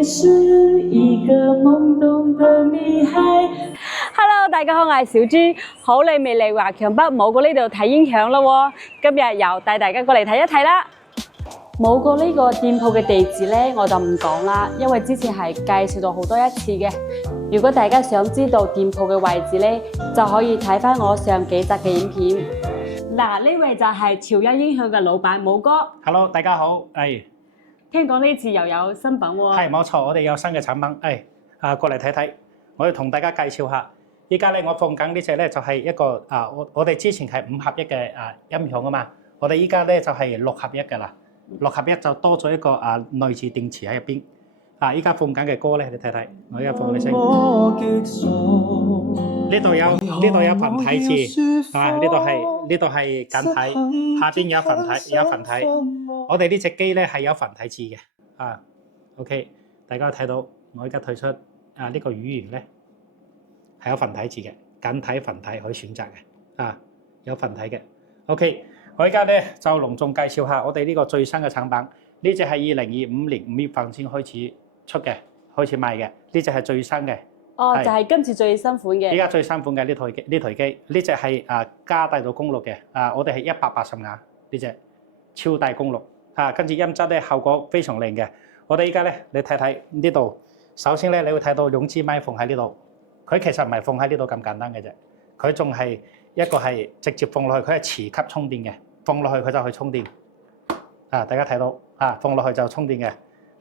也是一個懵懂的女孩。Hello， 大家好，我係小豬，好耐未嚟華強北舞過呢度睇演唱啦喎，今日又帶大家過嚟睇一睇啦。舞過呢個店鋪嘅地址呢，我就唔講啦，因為之前係介紹咗好多一次嘅。如果大家想知道店鋪嘅位置呢，就可以睇翻我上幾集嘅影片。嗱，呢位就係潮音音響嘅老闆武哥。Hello， 大家好，聽講呢次又有新品喎。係冇錯，我哋有新嘅產品，過嚟睇睇，我要同大家介紹下。依家咧，我放緊呢隻咧就係一個我哋之前係5合1嘅音響啊嘛，我哋依家咧就係6合1嘅啦。6合1就多咗一個內置電池喺入邊。依家放緊嘅歌咧，你睇睇，我依家放你聲。呢度有繁體字，呢度係簡體，下邊有繁體。我哋呢隻機咧係有繁體字嘅。OK， 大家睇到我依家推出呢個語言咧係有繁體字嘅，簡體繁體可以選擇嘅。有繁體嘅。OK。我而家咧就隆重介紹下我哋呢個最新嘅產品，呢隻係2025年5月份先開始出嘅，開始賣嘅。呢隻係最新嘅。哦，就係今次最新款嘅。依家最新款嘅呢台機，呢隻係加大咗功率嘅。我哋係180瓦呢隻超大功率。跟住音質咧效果非常靚嘅。我哋依家咧你睇睇呢度，首先咧你會睇到兩支咪放喺呢度，佢其實唔係放喺呢度咁簡單嘅啫，佢仲係一個係直接放落去，佢係磁吸充電嘅。放落去佢就去充電，大家睇到放落去就充電嘅，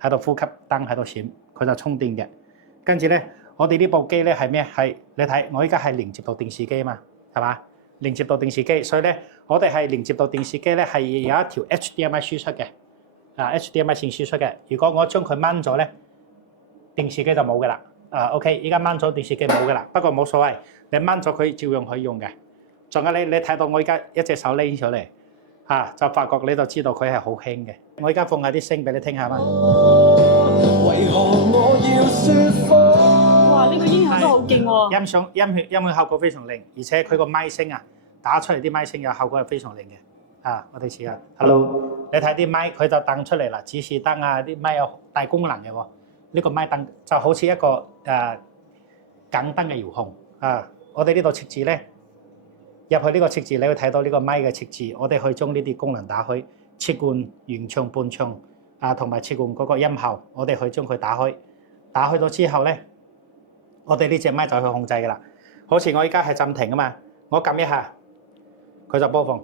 喺度呼吸燈喺度閃，佢就充電嘅。跟住咧，我哋呢部機咧係咩？係你睇，我依家係連接到電視機嘛，係嘛？連接到電視機，所以咧我哋係連接到電視機咧係有一條 HDMI 輸出嘅，HDMI 線輸出嘅。如果我將佢掹咗咧，電視機就冇嘅啦。OK， 依家掹咗電視機冇嘅啦，不過冇所謂，你掹咗佢照樣可以用嘅。仲有你睇到我依家一隻手拎上嚟。就發覺你就知道佢係好輕嘅。我而家放下啲聲俾你聽下嘛。哇！呢個音響都好勁喎。音響效果非常靚，而且佢個咪聲打出嚟啲咪聲嘅效果係非常靚嘅。我哋試下。Hello， 你睇啲咪佢就彈出嚟啦，指示燈啲咪有大功能嘅喎。呢個咪燈就好似一個簡單嘅遙控。我哋呢度設置咧。入去呢個設置，你會睇到呢個咪嘅設置，我哋可以將呢啲功能打開，切換原唱、伴唱同埋切換嗰個音效，我哋可以將佢打開。打開咗之後咧，我哋呢隻咪就去控制㗎啦。好似我依家係暫停啊嘛，我撳一下，佢就播放。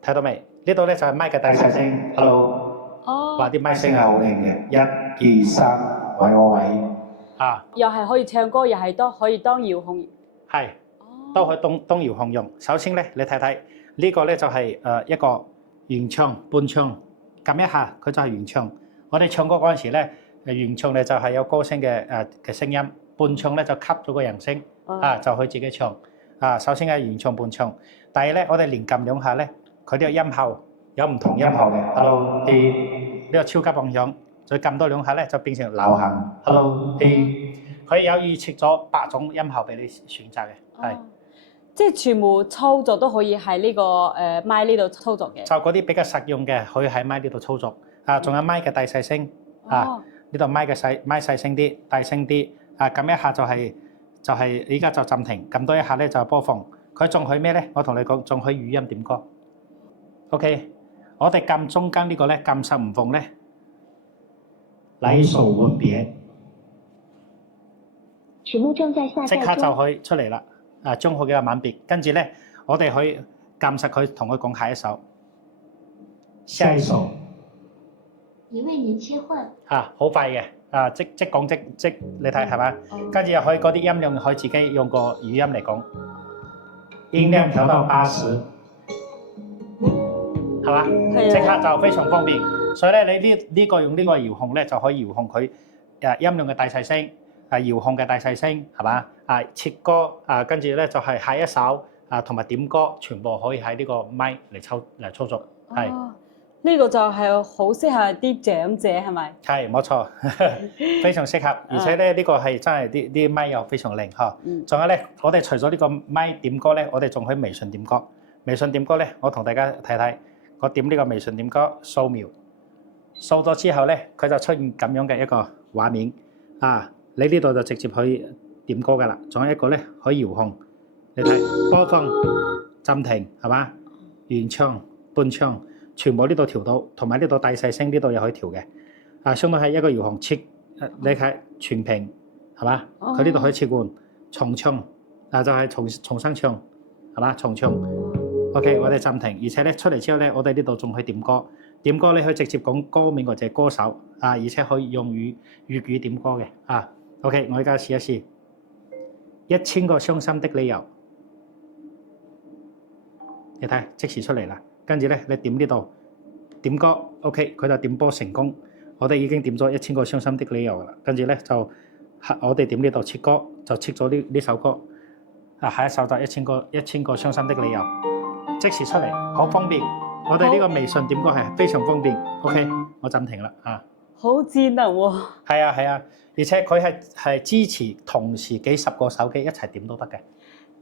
睇到未？呢度咧就係咪嘅大細聲。Hello， 話啲咪聲係好靚嘅。1、2、3，喂我喂。又係可以唱歌，又係都可以當遙控。係。都可以當遙控用。首先咧，你睇睇呢個咧就係一個原唱、伴唱，撳一下佢就係原唱。我哋唱歌嗰陣時咧，原唱咧就係有歌聲嘅聲音，伴唱咧就吸咗個人聲，就可以自己唱。首先係原唱伴唱，但係咧我哋連撳兩下咧，佢呢個音效有唔同音效嘅。Hello， 呢個超級棒響，再撳多兩下咧就變成流行。Hello， 佢有預設咗8種音效俾你選擇嘅，係。即係全部操作都可以喺呢個咪呢度操作嘅。就嗰啲比較實用嘅，可以喺咪呢度操作。仲有咪嘅大細聲。呢度咪細聲啲，大聲啲。撳一下就係依家就暫停，撳多一下咧就播放。佢仲可以咩咧？我同你講，仲可以語音點歌。OK， 我哋撳中間呢個咧，撳實唔放咧。來一首吻別。曲目正在下載中。即刻就可以出嚟啦。將佢嘅吻別，跟住咧，我哋可以撳實佢，同佢講下一首。下一首。已為您切換。好快嘅，即講即，你睇係嘛？跟住又可以嗰啲音量可以自己用個語音嚟講。音量調到80，係嘛？即刻就非常方便。所以咧，你呢個用呢個遙控咧，就可以遙控佢音量嘅大細聲。遙控嘅大細聲係嘛？切歌跟住咧就係下一首同埋點歌，全部可以喺呢個咪嚟操作。係呢個就係好適合啲長者係咪？係冇錯，非常適合，而且咧呢個係真係啲咪又非常靈呵。仲有咧，我哋除咗呢個咪點歌咧，我哋仲可以微信點歌。微信點歌咧，我同大家睇睇，我點呢個微信點歌掃描，掃咗之後咧，佢就出現咁樣嘅一個畫面啊！你呢度就直接可以點歌噶啦，仲有一個咧可以遙控，你睇播放、暫停係嘛？原唱、半唱，全部呢度調到，同埋呢度大細聲呢度又可以調嘅。啊，相當係一個遙控切，你睇全屏係嘛？佢呢度可以切換重唱，就係重新唱係嘛？重唱。OK， 我哋暫停，而且咧出嚟之後咧，我哋呢度仲可以點歌。點歌你可以直接講歌名或者歌手啊，而且可以用粵語點歌嘅啊。OK， 我而家試一試1000個傷心的理由，你睇即時出嚟啦。跟住咧，你點呢度點歌 ，OK， 佢就點播成功。我哋已經點咗1000個傷心的理由啦。跟住咧就我哋點呢度切歌，就切咗呢首歌。啊，下一首就1000個傷心的理由，即時出嚟，好方便。我哋呢個微信點歌係非常方便。OK， 我暫停啦啊。好智能喎！係啊係啊，而且佢係支持同時幾十個手機一齊點都得嘅。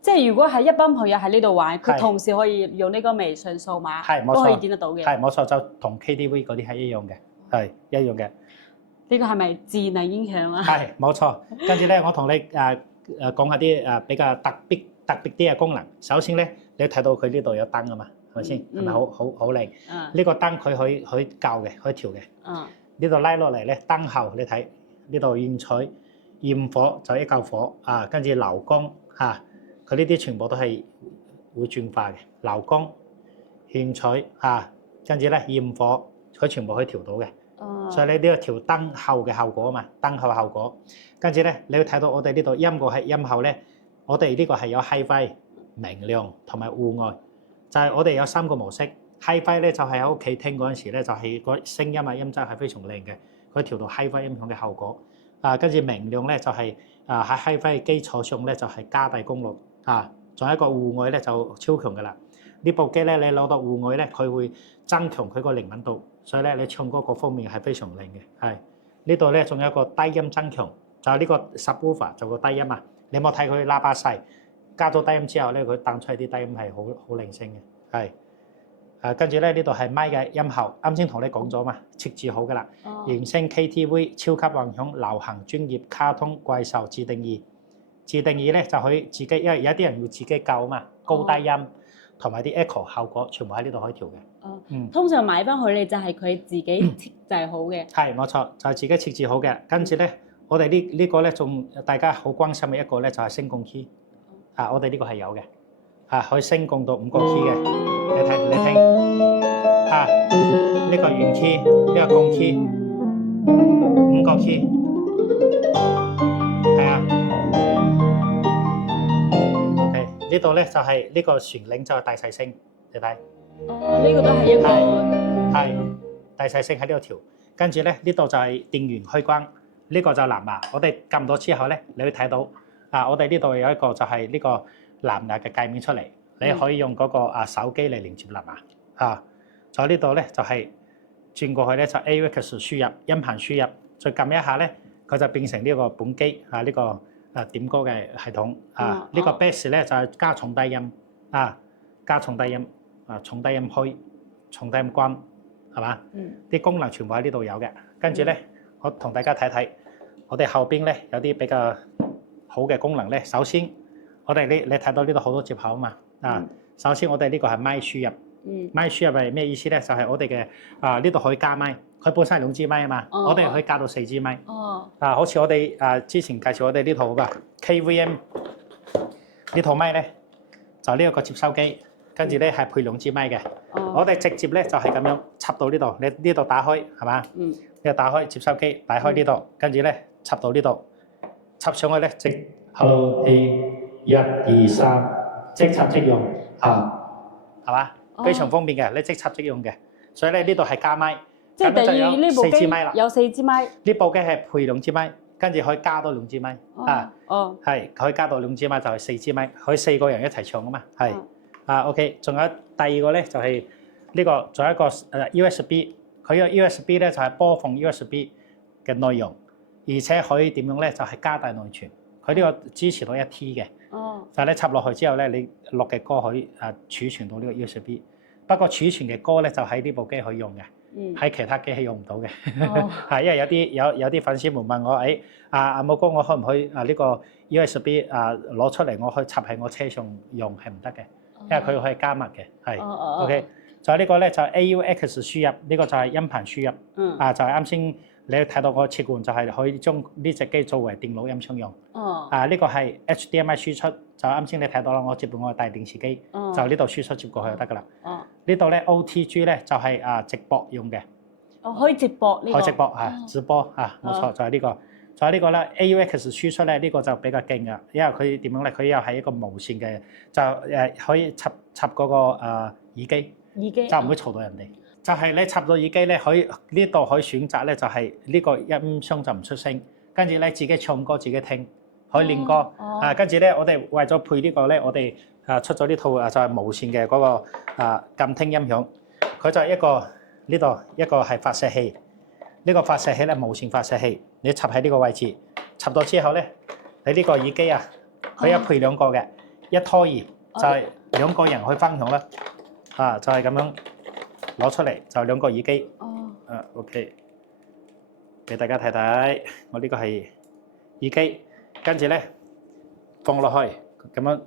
即係如果係一班朋友喺呢度玩，佢係同時可以用呢個微信掃碼，係冇錯都可以點得到嘅。係冇錯，就同 KTV 嗰啲係一樣嘅，係一樣嘅。呢個係咪智能音響啊？係冇錯。跟住咧，我同你講下啲比較特別啲嘅功能。首先咧，你睇到佢呢度有燈啊嘛，係咪先？係咪好靚？呢個燈佢可以校嘅，可以調嘅。呢度拉落嚟咧，燈後你睇呢度現取焰火就一嚿火啊，跟住流光嚇，佢呢啲全部都係會轉化嘅流光現取啊，跟住咧焰火佢全部可以調到嘅。所以你呢個調燈後嘅效果啊嘛，燈後效果。跟住咧，你會睇到我哋呢度音樂係音後咧，我哋呢個係有 Hi-Fi、明亮同埋戶外，就係我哋有3個模式。Hi-Fi 咧就係喺屋企聽嗰陣時咧，就係個聲音啊音質係非常靚嘅，可以調到 Hi-Fi 音響嘅效果。跟住明亮咧就係喺 Hi-Fi 嘅基礎上咧就係加大功率啊，仲有一個戶外咧就超強噶啦。呢部機咧你攞到戶外咧，佢會增強佢個靈敏度，所以咧你唱歌各方面係非常靚嘅。係呢度咧仲有一個低音增強，就係呢個 subwoofer 就個低音啊。你有冇睇佢喇叭細，加咗低音之後咧，佢彈出嚟啲低音係好靚聲嘅，係。跟住咧呢度係咪嘅音效，啱先同你講咗嘛，設置好噶啦。原聲 KTV、超級混響、流行、專業、卡通、怪獸、自定義。自定義咧就可以自己，因為有啲人要自己校啊嘛，高低音同埋啲 echo 效果，全部喺呢度可以調嘅。通常買翻去你就係佢自己設計好嘅。係冇錯，就係自己設置好嘅。跟住咧，我哋呢個咧仲大家好關心嘅一個咧就係升降 key。我哋呢個係有嘅。可以升降到5個 key 嘅，你聽呢個原 key， 呢個降 key，5個 key， 係啊。OK，呢度咧就係呢個旋鈴就係大細聲，你睇。呢個都係一個係大細聲喺呢度調，跟住咧呢度就係電源開關，呢個就藍牙。我哋撳咗之後咧，你會睇到我哋呢度有一個就係呢個藍牙嘅界面出嚟，你可以用嗰個手機嚟連接藍牙在呢度咧就係轉過去咧就 AUX 輸入音頻輸入，再撳一下咧佢就變成呢個本機呢個點歌嘅系統呢個 bass 咧就係加重低音加重低音重低音開重低音關係嘛？啲功能全部喺呢度有嘅。跟住咧我同大家睇睇，我哋後邊咧有啲比較好嘅功能咧。首先我哋你睇到呢度好多接口啊嘛首先我哋呢個係咪輸入，咪輸入係咩意思咧？就係我哋嘅呢度可以加咪，佢本身係2支咪啊嘛，我哋可以加到4支咪。好似我哋之前介紹我哋呢套㗎 KVM 呢套咪咧，就呢一個接收機，跟住咧係配2支咪嘅。我哋直接咧就係咁樣插到呢度，你呢度打開係嘛？呢度打開接收機，打開呢度，跟住咧插到呢度，插上去咧即 Hello A 1 2 3即插即用係嘛？非常方便嘅，你即插即用嘅。所以咧呢度係加咪，即係等於呢部機有4支咪。呢部機係配2支咪，跟住可以加多2支咪係可以加到2支咪就係4支咪，可以4個人一齊唱啊嘛。係OK， 仲有第二個咧就係呢個，仲有一個USB， 佢個 USB 咧就係播放 USB 嘅內容，而且可以點樣咧就係加大內存。佢呢個支持到1T 嘅，就係咧插落去之後咧，你錄嘅歌可以儲存到呢個 USB。不過儲存嘅歌咧就喺呢部機可以用嘅，喺其他機器用唔到嘅。哦係因為有啲粉絲們問我，誒阿武哥，我可唔可以呢個 USB 攞出嚟，我可以插喺我車上用係唔得嘅，因為佢可以加密嘅，係。OK， 就係呢個咧就係 AUX 輸入，呢個就係音頻輸入。就係啱先你睇到我切換就係可以將呢隻機作為電腦音箱用。呢個係 HDMI 輸出，就啱先你睇到啦，我接到我嘅大電視機，就呢度輸出接過去就得㗎啦。呢度咧 OTG 咧就係直播用嘅。可以直播呢個。可以直播直播冇錯，就係呢個。就係呢個咧 AUX 輸出咧，呢個就比較勁㗎，因為佢點樣咧？佢又係一個無線嘅，就可以插嗰個耳機，就唔會嘈到人哋。就係你插到耳機咧，可以呢度可以選擇咧，就係呢個音箱就唔出聲，跟住咧自己唱歌自己聽，可以練歌。跟住咧我哋為咗配呢個咧，我哋出咗呢套就係無線嘅嗰個監聽音響，佢就係一個呢度一個係發射器，呢個發射器咧無線發射器，你插喺呢個位置，插咗之後咧，你呢個耳機佢有配兩個嘅，一拖二就係兩個人去分享啦，就係咁樣。攞出嚟就兩個耳機。OK， 俾大家睇睇，我呢個係耳機，跟住咧放落去咁樣，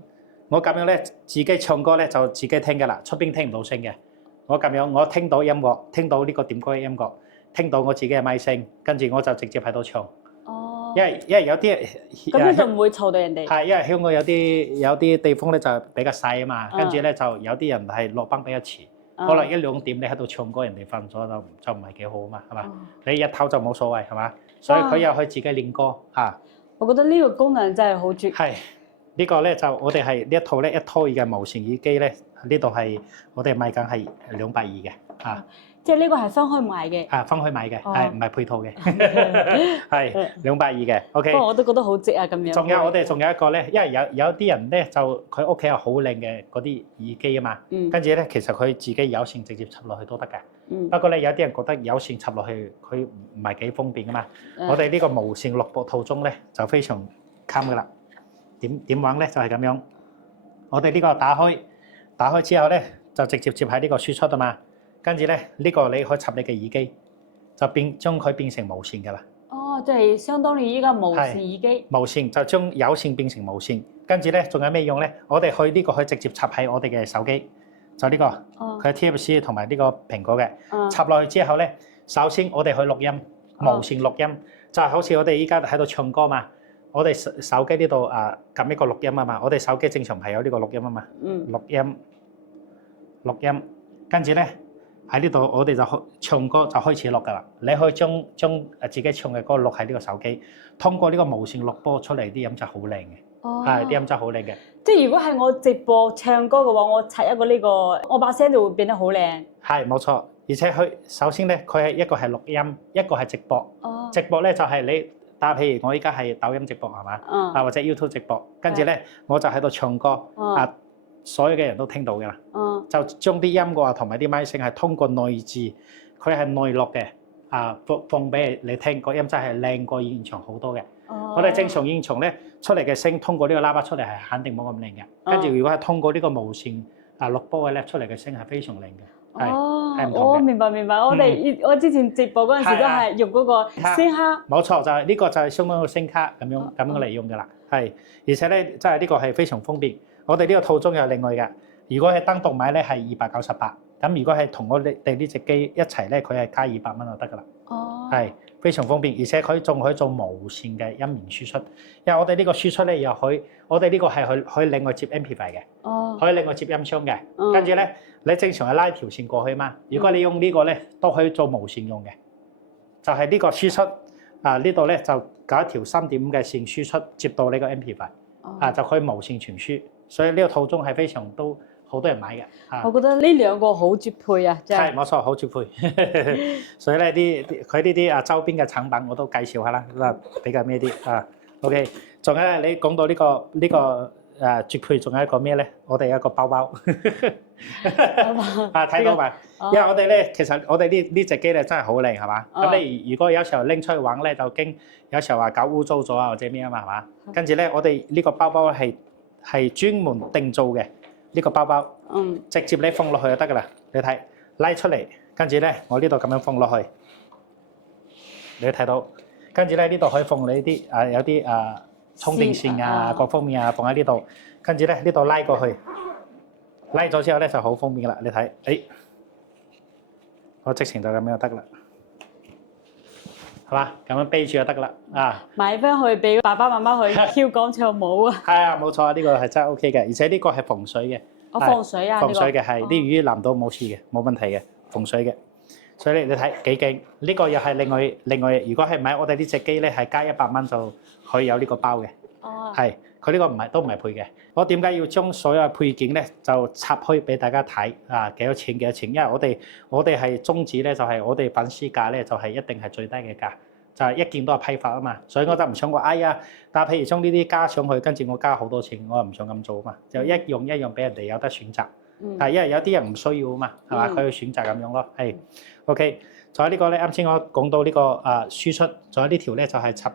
我咁樣咧自己唱歌咧就自己聽㗎啦，出邊聽唔到聲嘅。我咁樣我聽到音樂，聽到呢個點歌嘅音樂，聽到我自己嘅咪聲，跟住我就直接喺度唱。因為有啲咁樣就唔會嘈到人哋。係因為香港有啲地方咧就比較細啊嘛，跟住咧就有啲人係落班比較遲。可能1、2點你喺度唱歌，人哋瞓咗就唔係幾好啊嘛，係嘛？你日頭就冇所謂係嘛？所以佢又可以自己練歌嚇。我覺得呢個功能真係好絕。係呢個咧就我哋係呢一套咧一拖二嘅無線耳機咧，呢度係我哋賣緊係220嘅嚇。即係呢個係分開買嘅。分開買嘅，係唔係配套嘅？係220嘅。OK。不過我都覺得好值啊咁樣。我哋仲有一個咧，因為有啲人咧就佢屋企有好靚嘅嗰啲耳機啊嘛，跟住咧其實佢自己有線直接插落去都得嘅。不過咧有啲人覺得有線插落去佢唔係幾方便啊嘛。我哋呢個無線6部套中咧就非常襟噶啦。點玩咧就係咁樣。我哋呢個打開之後咧就直接接喺呢個輸出啊嘛。跟住咧，呢個你可以插你嘅耳機，就將佢變成無線嘅啦。即係相當於依家無線耳機。無線就將有線變成無線，跟住咧仲有咩用咧？我哋呢個可以直接插喺我哋嘅手機，就呢個，佢係 TFC 同埋呢個蘋果嘅。插落去之後咧，首先我哋去錄音，無線錄音，就係好似我哋依家喺度唱歌嘛。我哋手機呢度撳一個錄音啊嘛，我哋手機正常係有呢個錄音啊嘛。錄音，跟住咧。喺呢度我哋就唱歌就開始錄㗎啦，你可以將自己唱嘅歌錄喺呢個手機，通過呢個無線錄播出嚟啲音質好靚嘅，啲音質好靚嘅。即係如果係我直播唱歌嘅話，我插一個呢個，我把聲就會變得好靚。係冇錯，而且佢首先咧，佢係一個係錄音，一個係直播。直播咧就係你打譬如我依家係抖音直播係嘛，或者 YouTube 直播，跟住咧我就喺度唱歌，所有嘅人都聽到㗎啦。就將啲音樂同埋啲咪聲係通過內置，佢係內錄嘅，放俾你聽，個音質係靚過現場好多嘅。我哋正常現場咧出嚟嘅聲，通過呢個喇叭出嚟係肯定冇咁靚嘅。跟住如果係通過呢個無線錄播嘅咧，出嚟嘅聲係非常靚嘅。係唔同嘅。我明白。我之前直播嗰陣時都係用嗰個聲卡。冇錯，就係呢個就係相當於聲卡咁樣嚟用㗎啦。係，而且咧真係呢個係非常方便。我哋呢個套裝有另外嘅。如果係單獨買咧係298，咁如果係同我哋呢隻機一齊咧，佢係加200蚊就得㗎啦。係非常方便，而且佢仲可以做無線嘅音源輸出。因為我哋呢個輸出咧又可以，我哋呢個係可以另外接 amplifier 嘅，可以另外接音箱嘅。跟住咧，你正常係拉條線過去嘛。如果你用呢個咧，都可以做無線用嘅。就係呢個輸出呢度咧就搞一條3.5嘅線輸出，接到呢個 amplifier，就可以無線傳輸。所以呢個套裝係非常都。好多人買嘅，我覺得呢兩個好絕配啊！真係冇錯，好絕配。所以咧佢呢啲周邊嘅產品我都介紹下啦，比較咩啲OK， 仲有咧，你講到呢個絕配，仲有一個咩咧？我哋有一個包包，睇到嘛？因為我哋咧，其實我哋呢隻機咧真係好靚，係嘛？咁你如果有時候拎出去玩咧，就驚有時候話搞污糟咗啊，或者咩啊嘛，係嘛？跟住咧，我哋呢個包包係專門定做嘅。呢個包包，直接你放落去就得㗎啦。你睇拉出嚟，跟住咧我呢度咁樣放落去，你睇到，跟住咧呢度可以放你啲有啲充電線啊各方面啊放喺呢度，跟住咧呢度拉過去，拉咗之後咧就好方便啦。你睇，我直情就咁樣得啦，係嘛？咁樣背住就得啦啊！買翻去俾爸爸媽媽去跳廣場舞啊！係啊，冇錯，呢個係真係 OK 嘅，而且呢個係防水嘅。我放水啊！防水嘅係啲魚淋到冇事嘅，冇問題嘅，防水嘅。所以你睇幾勁，呢個又係另外，如果係買我哋呢隻機咧，係加100蚊就可以有呢個包嘅。哦，係，佢呢個都唔係配嘅。我點解要將所有配件咧就插開俾大家睇啊？幾多錢？因為我哋係宗旨咧，就係我哋粉絲價咧就係一定係最低嘅價。就係一件都係批發啊嘛，所以我就唔想話，哎呀，但係譬如將呢啲加上去，跟住我加好多錢，我又唔想咁做啊嘛，就一樣俾人哋有得選擇。係因為有啲人唔需要啊嘛，係嘛，佢去選擇咁樣咯。係 OK，仲有呢個咧，啱先我講到呢個輸出，仲有呢條咧就係插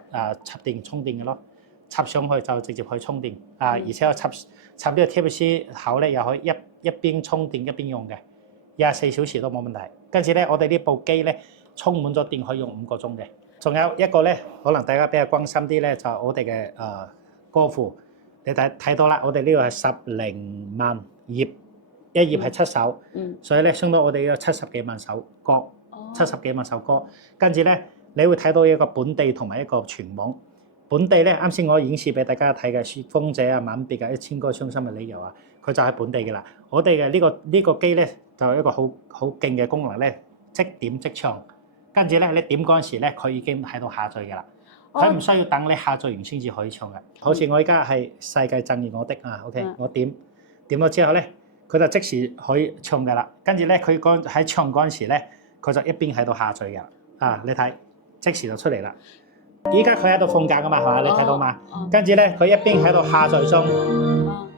電充電嘅咯，插上去就直接去充電而且我插呢個 Type-C 口咧又可以一邊充電一邊用嘅，24小時都冇問題。跟住咧，我哋呢部機咧充滿咗電可以用5個鐘嘅。仲有一個咧，可能大家比較關心啲咧，就係我哋嘅歌庫，你睇到啦，我哋呢個係10萬頁，一頁係7首，所以咧相當我哋有70幾萬首歌，70幾萬首歌。跟住咧，你會睇到一個本地同埋一個全網。本地咧，啱先我演示俾大家睇嘅《雪風者》啊、《吻別》啊、《1000個傷心嘅理由》啊，佢就係本地嘅啦。我哋嘅呢個機咧，就有一個好勁嘅功能咧，即點即唱。跟住咧，你點嗰陣時咧，佢已經喺度下載嘅啦。佢唔需要等你下載完先至可以唱嘅。好似我而家係世界震撼我的OK，我點咗之後咧，佢就即時可以唱嘅啦。跟住咧，佢喺唱嗰陣時咧，佢就一邊喺度下載嘅。你睇即時就出嚟啦。依家佢喺度放假噶嘛，係嘛？你睇到嘛？跟住咧，佢一邊喺度下載中，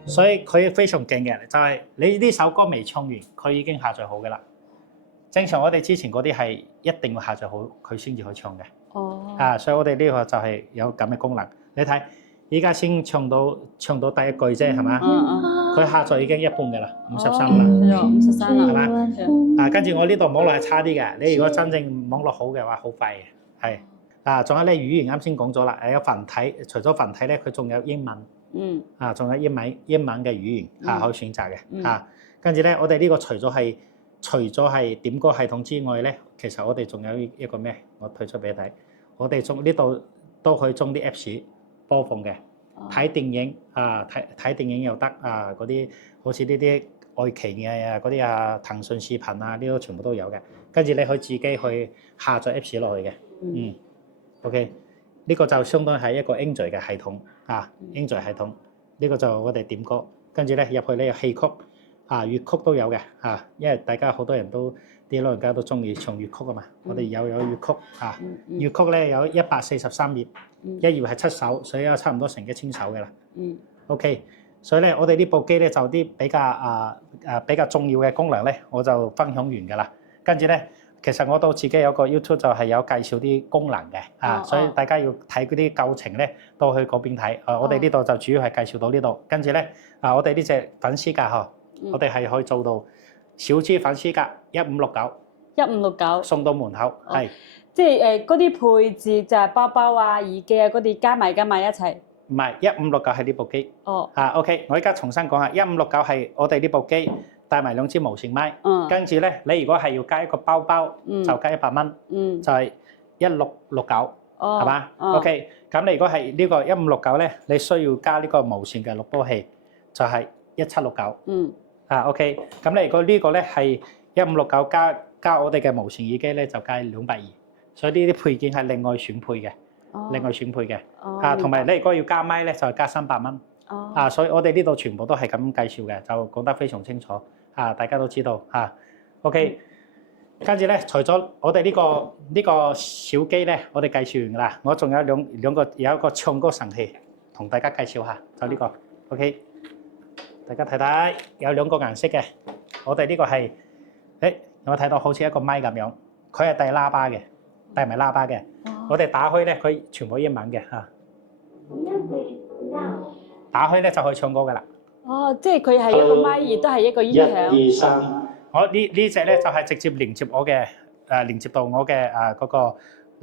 所以佢非常勁嘅，就係你呢首歌未唱完，佢已經下載好嘅啦。正常我哋之前嗰啲係一定要下載好佢先至去唱嘅。所以我哋呢個就係有咁嘅功能。你睇，依家先唱到第一句啫，係嘛？佢下載已經一半嘅啦，53啦，53啦，係嘛？跟住我呢度網絡係差啲嘅，你如果真正網絡好嘅話，好快嘅，係。仲有咧語言啱先講咗啦，有繁體，除咗繁體咧，佢仲有英文。仲有英文嘅語言可以選擇嘅。跟住咧，我哋呢個除咗係點歌系統之外咧，其實我哋仲有一個咩？我推出俾你睇。我哋仲呢度都可以裝啲 Apps 播放嘅，睇電影睇電影又得嗰啲好似呢啲愛奇藝嗰啲騰訊視頻呢啲全部都有嘅。跟住你可以自己去下載 Apps 落去嘅。OK， 呢個就相當係一個 Android 嘅系統Android 系統。呢個就我哋點歌，跟住咧入去咧有戲曲。粵曲都有嘅因為大家好多人都啲老人家都中意唱粵曲啊嘛。我哋有粵曲粵曲咧有143頁，一頁係7首，所以有差唔多成1000首嘅啦。OK， 所以咧我哋呢部機咧就啲比較重要嘅功能咧，我就分享完㗎啦。跟住咧，其實我都自己有個 YouTube 就係有介紹啲功能嘅所以大家要睇嗰啲教程咧，都去嗰邊睇。我哋呢度就主要係介紹到呢度。跟住咧我哋呢隻粉絲價我哋係可以做到小豬粉絲價1569送到門口，係即係嗰啲配置就係包包耳機嗰啲加埋一齊。唔係1569係呢部機。OK， 我而家重新講下，1569係我哋呢部機帶埋2支無線麥。跟住咧，你如果係要加一個包包，就加100蚊，就係1669，係嘛？OK， 咁你如果係呢個1569咧，你需要加呢個無線嘅錄波器，就係1769。OK， 咁你如果呢個咧係1569加我哋嘅無線耳機咧，就加220，所以呢啲配件係另外選配嘅，同埋你如果要加麥咧，就係加300蚊。所以我哋呢度全部都係咁介紹嘅，就講得非常清楚。大家都知道OK， 跟住咧，除咗我哋呢個小機咧，我哋介紹完啦，我仲有有一個唱歌神器同大家介紹下，就呢個 OK。大家睇睇，有2個顏色嘅。我哋呢個係，有冇睇到好似一個咪咁樣？佢係帶埋喇叭嘅。我哋打開咧，佢全部英文嘅打開咧就可以唱歌噶啦。即係佢係一個咪，亦都係一個音響。1、2、3，我呢隻咧就係直接連接我嘅連接到我嘅嗰個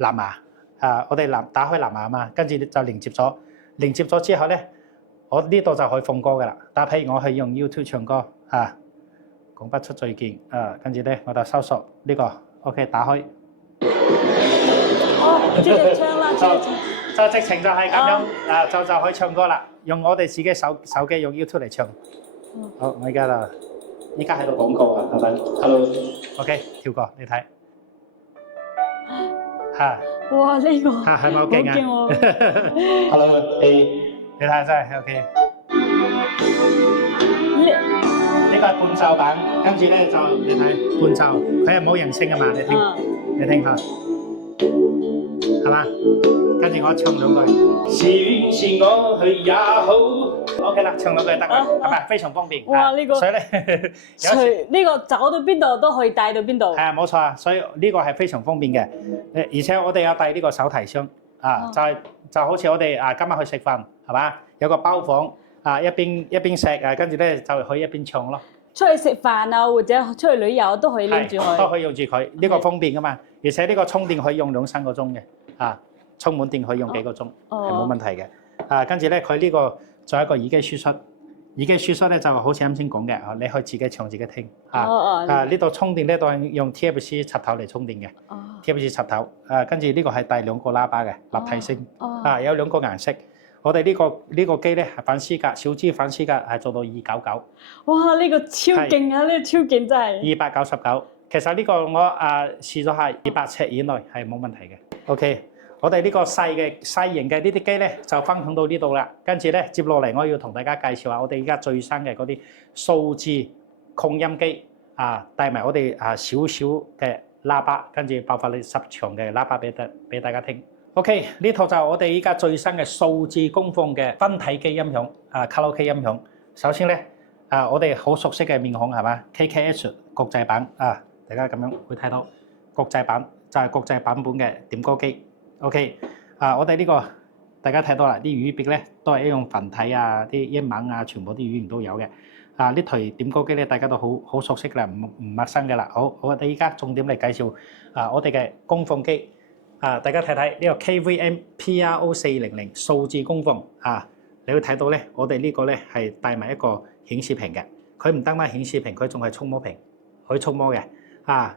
藍牙我哋打開藍牙啊嘛，跟住就連接咗，連接咗之後咧，我呢度就可以放歌噶啦。但譬如我係用 YouTube 唱歌講不出最勁跟住咧我就搜索呢個 OK 打開。哦，即係唱啦，即係唱。就直情就係咁樣就可以唱歌啦。用我哋自己手機用 YouTube 嚟唱。好，我依家喺度廣告啊，係咪 ？Hello，OK， 跳過你睇嚇。哇！呢個嚇係咪好勁啊喎？Hello，A，你睇下真係 OK。呢個係伴奏版，跟住咧就你睇伴奏，佢係冇人聲㗎嘛，你聽下，係嘛？跟住我唱兩句，是是我去也好 ，OK 啦，唱兩句得啦，係咪非常方便？哇！呢個所以咧，隨呢個走到邊度都可以帶到邊度。係啊，冇錯啊，所以呢個係非常方便嘅。而且我哋有帶呢個手提箱就好似我哋今日去食飯係嘛，有個包房一邊食跟住咧就可以一邊唱咯。出去食飯啊，或者出去旅遊都可以拎住佢，都可以用住佢，呢個方便噶嘛。而且呢個充電可以用2-3個鐘嘅充滿電可以用幾個鐘，係冇問題嘅。跟住咧，佢呢個仲有一個耳機輸出，耳機輸出咧就好似啱先講嘅，你可以自己唱自己聽。呢度充電咧都係用 TFC 插頭嚟充電嘅。TFC 插頭，跟住呢個係帶2個喇叭嘅立體聲，有2個顏色。我哋呢個機咧係反絲格，小支反絲格係做到299。哇！呢個超勁啊！呢個超勁真係。299，其實呢個我試咗下200尺以內係冇問題嘅。OK。我哋呢個細型嘅呢啲機咧，就分享到呢度啦。跟住咧，接落嚟我要同大家介紹下我哋而家最新嘅嗰啲數字擴音機帶埋我哋少少嘅喇叭，跟住爆發力10場嘅喇叭俾大家聽。OK， 呢套就係我哋依家最新嘅數字功放嘅分體機音響卡拉 OK 音響。首先咧我哋好熟悉嘅面孔係嘛 KKH 國際版大家咁樣會睇到國際版就係國際版本嘅點歌機。OK， 我哋呢個大家睇到啦，啲語別咧都係用繁體啲英文全部啲語言都有嘅。呢台點歌機咧，大家都好熟悉啦，唔陌生嘅啦。好，我哋依家重點嚟介紹我哋嘅功放機。大家睇睇呢個 KVM PRO400 數字功放你會睇到咧，我哋呢個咧係帶埋一個顯示屏嘅。佢唔單單顯示屏，佢仲係觸摸屏，可以觸摸嘅。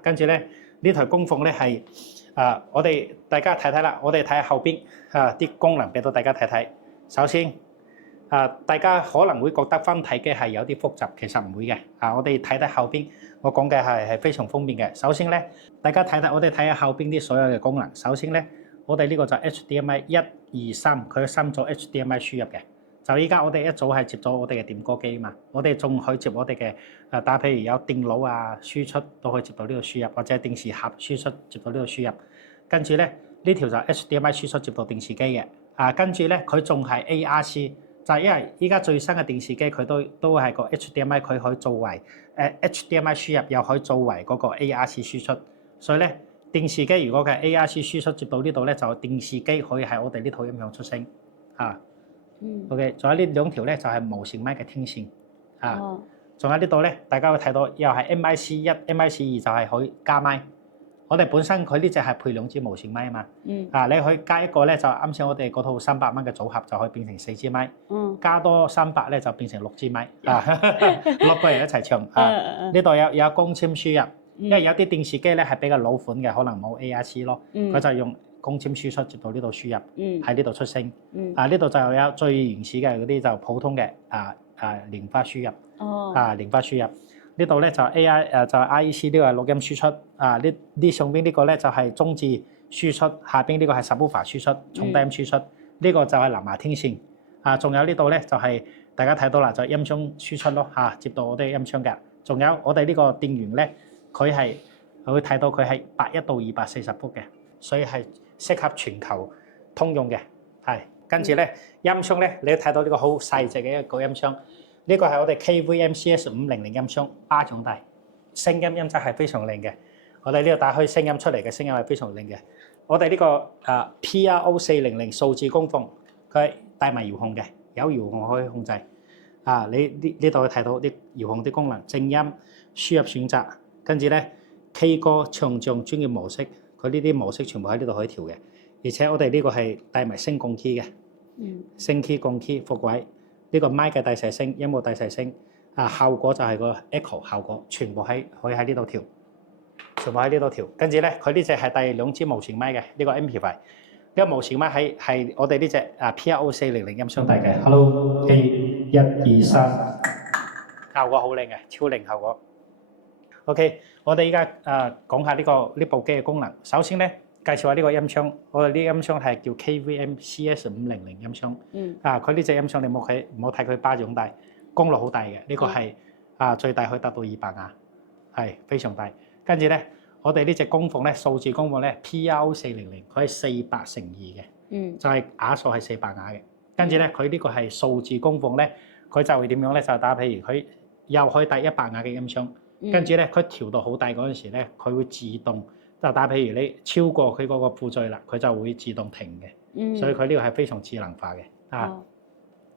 跟住咧呢台功放咧係。我哋大家睇睇啦，我哋睇下後邊啲功能俾到大家睇睇。首先大家可能會覺得分體機係有啲複雜，其實唔會嘅。我哋睇睇後邊，我講嘅係非常方便嘅。首先咧，大家睇睇，我哋睇下後邊啲所有嘅功能。首先咧，我哋呢個就 HDMI 1、2、3，佢3組 HDMI 輸入嘅。就依家我哋一早係接咗我哋嘅點歌機嘛，我哋仲可以接我哋嘅但譬如有電腦輸出都可以接到呢個輸入，或者電視盒輸出接到呢個輸入。跟住咧呢條就 HDMI 輸出接到電視機嘅。跟住咧佢仲係 ARC， 就係因為依家最新嘅電視機佢都係個 HDMI， 佢可以作為HDMI 輸入，又可以作為嗰個 ARC 輸出。所以咧電視機如果嘅 ARC 輸出接到呢度咧，就電視機可以喺我哋呢套音響出聲OK， 仲有呢2條咧就係無線麥嘅天線仲有呢度咧，大家會睇到又係 MIC1、MIC2 就係可以加麥。我哋本身佢呢隻係配2支無線麥啊嘛。你可以加一個咧，就啱先我哋嗰套300蚊嘅組合就可以變成4支麥。加多300咧就變成6支麥。6個人一齊唱。呢度有光纖輸入，因為有啲電視機咧係比較老款嘅，可能冇 ARC 咯。佢就用光纖輸出接到呢度輸入，喺呢度出聲。呢度就有最原始嘅嗰啲就普通嘅蓮花輸入。蓮花輸入呢度咧就 AI 就係 IEC 呢個係錄音輸出。呢上邊呢個咧就係中置輸出，下邊呢個係 subwoofer 輸出，重低音輸出。呢個就係藍牙天線。仲有呢度咧就係大家睇到啦，就係音箱輸出咯接到我哋音箱嘅。仲有我哋呢個電源咧，佢會睇到佢係81到240伏嘅，所以係適合全球通用嘅。跟住咧音箱咧，你睇到呢個好細隻嘅一個音箱。呢個係我哋 KVM CS500 音箱，8種大，聲音音質係非常靚嘅。我哋呢度打開聲音出嚟嘅聲音係非常靚嘅。我哋呢個PRO400 數字功放，佢帶埋遙控嘅，有遙控可以控制。你呢度睇到啲遙控啲功能，靜音、輸入選擇、跟住咧 K 歌唱將專業模式，佢呢啲模式全部喺呢度可以調嘅。而且我哋呢個係帶埋升降 key 嘅，升 key 降 key 伏位，呢個麥嘅大細聲、音樂大細聲，效果就係個 echo 效果，全部可以喺呢度調，全部喺呢度調。跟住咧，佢呢隻係帶兩支無線麥嘅，呢個 amplifier。呢個無線麥係我哋呢隻PRO 400音箱帶嘅。Hello A 1 2 3，效果好靚嘅，超靚效果。OK， 我哋依家講下呢部機嘅功能。首先咧，介紹下呢個音箱。我哋呢個音箱係叫 KVM CS500音箱。佢呢隻音箱你唔好睇佢巴掌大，功率好大嘅。呢個係最大可以達到200瓦，係非常大。跟住咧，我哋呢隻功放咧，數字功放咧 PRO 400，佢係400×2嘅，就係瓦數係400瓦嘅。跟住咧，佢呢個係數字功放咧，佢就會點樣咧？就打譬如佢又可以帶100瓦嘅音箱，跟住咧佢調到好大嗰陣時咧，佢會自動就打譬如你超過佢嗰個負載啦，佢就會自動停嘅。所以佢呢個係非常智能化嘅。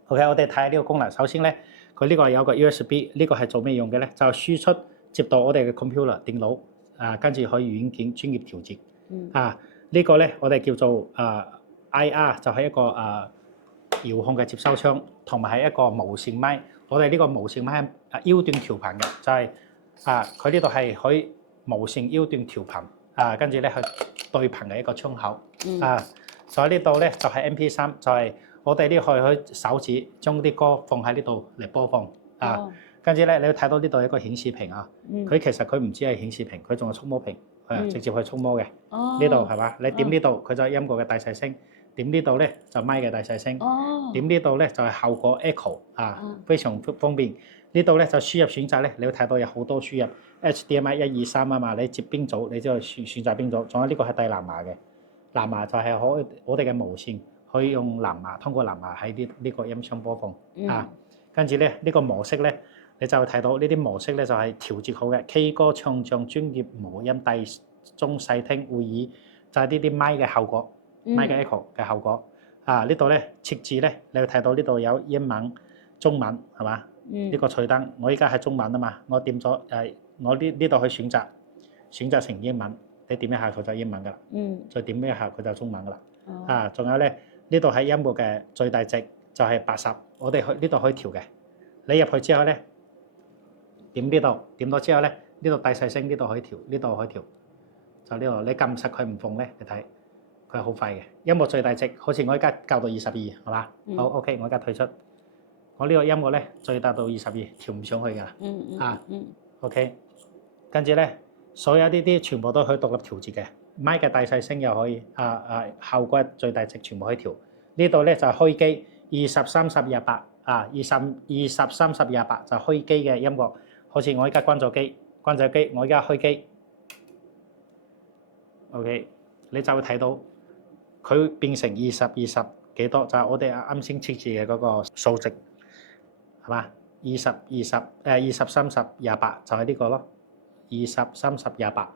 OK， 我哋睇下呢個功能。首先咧，佢呢個有個 USB， 呢個係做咩用嘅咧？就輸出接到我哋嘅 computer 電腦。跟住可以軟件專業調節。呢個咧我哋叫做IR， 就係一個遙控嘅接收槍，同埋係一個無線麥。我哋呢個無線麥係腰段調頻嘅，就係佢呢度係可以無線腰段調頻。跟住咧去對頻嘅一個窗口。所以呢度咧就係 MP3，就係我哋呢可以手指將啲歌放喺呢度嚟播放。跟住咧，你會睇到呢度有一個顯示屏啊。佢其實佢唔止係顯示屏，佢仲係觸摸屏，直接去觸摸嘅。呢度係嘛？你點呢度，佢就係音樂嘅大細聲；點呢度咧就麥嘅大細聲；點呢度咧就係效果 echo 非常方便。呢度咧就輸入選擇咧，你會睇到有好多輸入 HDMI 1、2、3啊嘛，你接邊組你就選擇邊組。仲有呢個係帶藍牙嘅，藍牙就係我哋嘅無線可以用藍牙，通過藍牙喺呢個音箱播放。跟住咧呢個模式咧。你就會睇到呢啲模式咧，就係調節好嘅 K 歌唱將專業模音大中細聽會議，就係呢啲麥嘅效果，麥嘅 echo 嘅效果。呢度咧設置咧，你會睇到呢度有英文、中文係嘛？呢個菜單我依家係中文啊嘛，我點咗我呢度去選擇成英文，你點一下佢就英文噶啦，再點一下佢就中文噶啦。仲有咧呢度係音樂嘅最大值就係80，我哋去呢度可以調嘅。你入去之後咧。點呢度，點到之後咧，呢度大細聲，呢度可以調，呢度可以調，就呢度你撳實佢唔放咧，你睇佢係好快嘅。音樂最大值，好似我而家校到22，係嘛？好 OK，我而家退出，我呢個音樂咧最大到22，調唔上去㗎。OK， 跟住咧，所有呢啲全部都可以獨立調節嘅，麥嘅大細聲又可以，效果最大值全部可以調。呢度咧就係開機20、30、28， 20、30、28就開機嘅音樂。好似我而家關咗機，我而家開機 ，OK， 你就會睇到佢變成20幾多，就係我哋啱先設置嘅嗰個數值，係嘛？20、30、28就係呢個咯，20、30、28。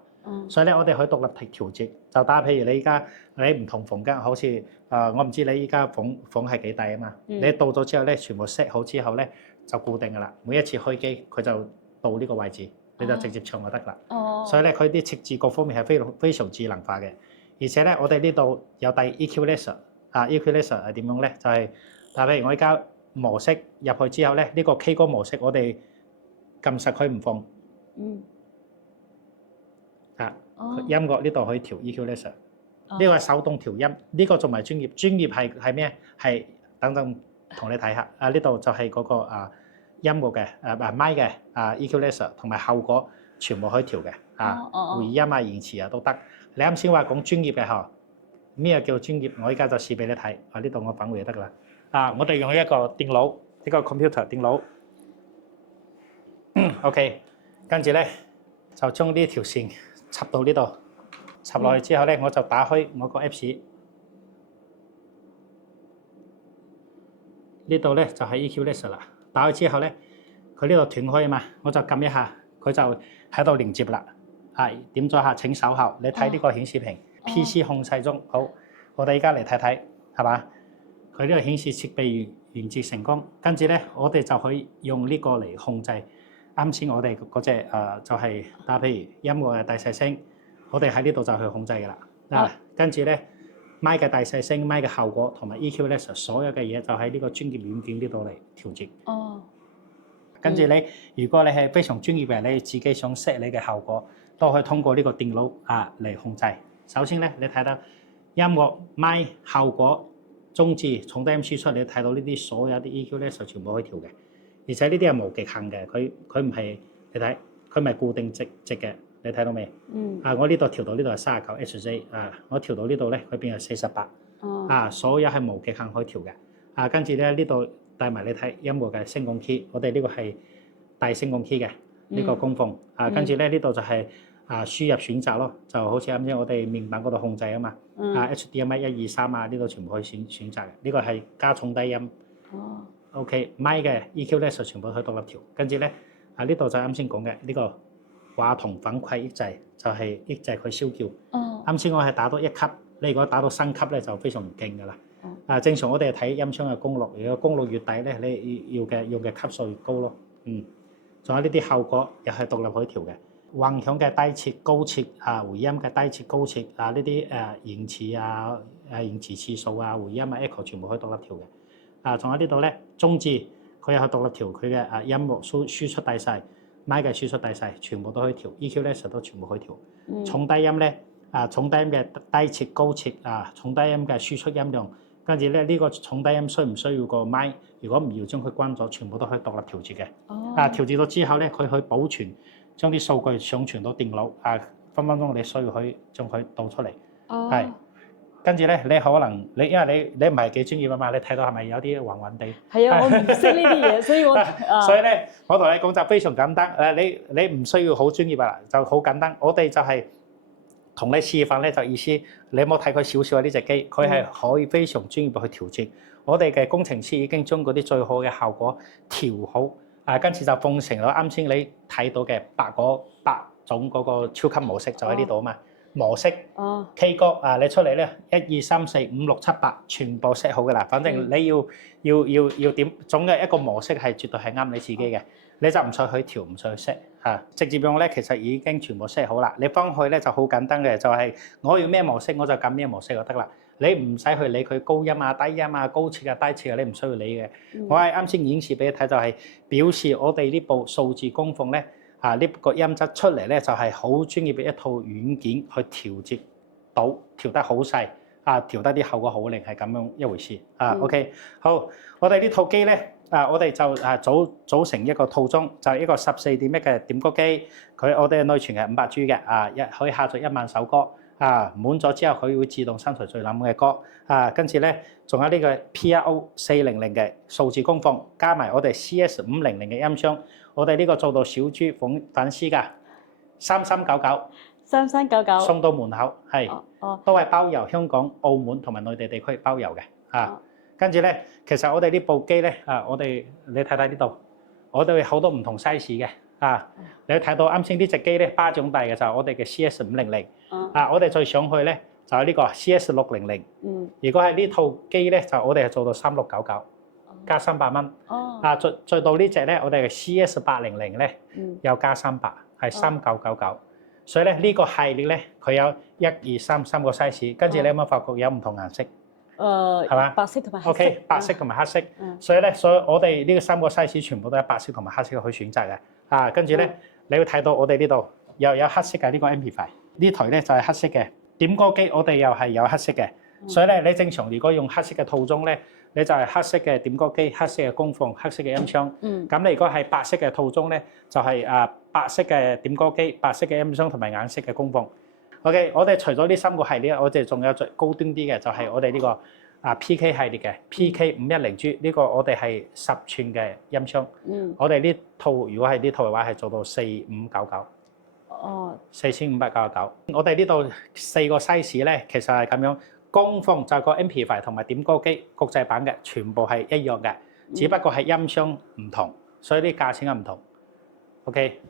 所以咧，我哋可以獨立調節，就打譬如你依家你唔同房間，好似我唔知你依家房係幾大啊嘛？你到咗之後咧，全部 set 好之後咧就固定㗎啦。每一次開機佢就到呢個位置，你就直接唱就得啦。所以咧，佢啲設置各方面係非常智能化嘅。而且咧，我哋呢度有帶 equalizer，equalizer 係點樣咧？就係譬如我而家模式入去之後咧，呢個 K 歌模式我哋撳實佢唔放。音樂呢度可以調 equalizer， 呢個係手動調音，呢個仲唔係專業？專業係咩？係等同你睇下。呢度就係嗰個音樂嘅麥嘅equalizer 同埋效果全部可以調嘅回音延遲都得。你啱先話講專業嘅嗬，咩叫專業？我而家就試俾你睇。呢度我返回就得㗎啦。我哋用一個電腦，呢個 computer 電腦。OK， 跟住咧就將呢條線插到呢度，插落去之後咧，我就打開我個 Apps。呢度咧就係 equalizer 啦。打開之後咧，佢呢度斷開啊嘛，我就撳一下，佢就喺度連接啦。點咗下請稍後，你睇呢個顯示屏 PC 控制中。好，我哋而家嚟睇睇，係嘛？佢呢個顯示設備完結成功，跟住咧我哋就可以用呢個嚟控制。啱先我哋嗰隻就係打譬如音樂嘅大細聲，我哋喺呢度就去控制㗎啦。啊跟住咧咪嘅大細聲、咪嘅效果同埋 EQ 咧，所有嘅嘢就喺呢個專業軟件呢度嚟調節。哦，跟住你，如果你係非常專業嘅，你自己想 set 你嘅效果，都可以通過呢個電腦嚟控制。首先咧，你睇到音樂、咪、效果、中置、重低音輸出，你睇到呢啲所有啲 EQ 咧就全部可以調嘅。而且呢啲係無極限嘅，佢唔係你睇，佢唔係固定值嘅，你睇到未？我呢度調到呢度係39 Hz，我調到呢度咧，佢變係48。所有係無極限可以調嘅。跟住咧呢度帶埋你睇音樂嘅聲控 key，我哋呢個係大聲控 key 嘅呢個供奉。跟住咧呢度就係輸入選擇咯，就好似啱先我哋面板嗰度控制啊嘛。HDMI 1、2、3呢度全部可以選擇嘅。呢個係加重低音。OK， 咪嘅 EQ 咧就全部可以獨立調。跟住咧呢度就啱先講嘅呢個話筒反饋抑制，就係抑制佢燒叫。啱先我係打到1級，你如果打到3級咧就非常勁㗎啦。正常我哋係睇音箱嘅功率，如果功率越低咧，你用嘅級數越高咯。仲有呢啲效果又係獨立可以調嘅，混響嘅低切、高切回音嘅低切、高切呢啲延遲延遲次數回音echo 全部可以獨立調嘅。仲有呢度咧中置，佢又可以獨立調佢嘅音樂輸出大細、咪嘅輸出大細，全部都可以調。EQ 咧實都全部可以調。重低音咧重低音嘅低切、高切重低音嘅輸出音量。跟住咧，呢個重低音需唔需要個咪？如果唔要，將佢關咗，全部都可以獨立調節嘅。調節咗之後咧，佢可以保存，將啲數據上傳到電腦。分分鐘你需要去將佢導出嚟。係。跟住咧，你可能因為你唔係幾專業啊嘛，你睇到係咪有啲暈暈地？係啊，我唔識呢啲嘢，所以我所以咧，我同你講就非常簡單。你唔需要好專業啊，就好簡單。我哋就係同你示範咧，就意思你有冇睇佢少少呢隻機？佢係可以非常專業去調節。我哋嘅工程師已經將嗰啲最好嘅效果調好，跟住就奉承咗啱先你睇到嘅8種嗰個超級模式就喺呢度啊嘛。模式K 歌你出嚟咧1、2、3、4、5、6、7、8全部 set 好㗎啦。反正你要點總嘅一個模式係絕對係啱你自己嘅，你就唔使去調，唔使去 set 直接用咧，其實已經全部 set 好啦。你幫佢咧就好簡單嘅，就係我要咩模式我就撳咩模式就得啦。你唔使去理佢高音低音高切低切你唔需要理嘅。我係啱先演示俾你睇，就係表示我哋呢部數字供奉咧呢個音質出嚟咧就係好專業嘅一套軟件去調節到調得好細調得啲效果好靚，係咁樣一回事OK， 好，我哋呢套機咧我哋就組成一個套裝，就係一個14.1嘅點歌機。我哋內存係500G 嘅可以下載1萬首歌滿咗之後佢會自動刪除最冷門嘅歌跟住咧仲有呢個 PRO 400嘅數字供奉，加埋我哋 CS 500嘅音箱。我哋呢個做到小豬粉絲㗎，3399送到門口，係都係包郵香港、澳門同埋內地地區包郵嘅跟住咧，其實我哋呢部機咧你睇睇呢度，我哋好多唔同 size 嘅你睇到啱先呢隻機咧巴掌大嘅就係我哋嘅 CS 500我哋再上去咧就係呢個 CS 600如果係呢套機咧就我哋係做到3699。加300蚊再到呢隻咧，我哋嘅 CS 800咧又加300，係3999。所以咧呢個系列咧，佢有1、2、3個 size， 跟住你有冇發覺有唔同顏色？係嘛？白色同埋黑色。OK， 白色同埋黑色。所以我哋呢個3個 size 全部都係白色同埋黑色去選擇嘅。跟住咧，你會睇到我哋呢度又有黑色嘅呢個 amplifier， 呢台咧就係黑色嘅點歌機，我哋又係有黑色嘅。所以咧，你正常如果用黑色嘅套裝咧，你就係黑色嘅點歌機、黑色嘅供奉、黑色嘅音箱。咁你如果係白色嘅套裝咧，就係白色嘅點歌機、白色嘅音箱同埋顏色嘅供奉。OK， 我哋除咗呢3個系列，我哋仲有最高端啲嘅，就係我哋呢個PK 系列嘅 PK 510G， 呢個我哋係10寸嘅音箱。我哋呢套如果係呢套嘅話，係做到4599。4599。我哋呢度4個 size 咧，其實係咁樣。供奉就係個 amplifier 同埋點歌機國際版嘅，全部係一樣嘅，只不過係音箱唔同，所以啲價錢係唔同。OK，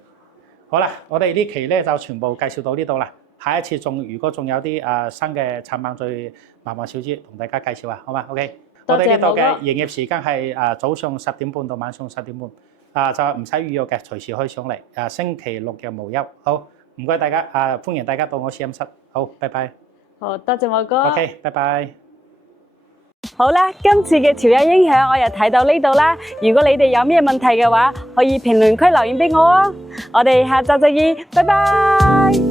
好啦，我哋呢期咧就全部介紹到呢度啦。下一次如果仲有啲新嘅產品，再麻煩小豬同大家介紹好嘛？OK， 我哋呢度嘅營業時間係早上10點半到晚上10點半。就係唔使預約嘅，隨時可以上嚟。星期六日無休。好，唔該大家，歡迎大家到我試飲室。好，拜拜。好，多謝我哥。 OK，拜拜。好啦，今次嘅潮人影響我又睇到呢度啦。如果你哋有咩問題嘅話，可以評論區留言俾我哦。我哋下集再見，拜拜。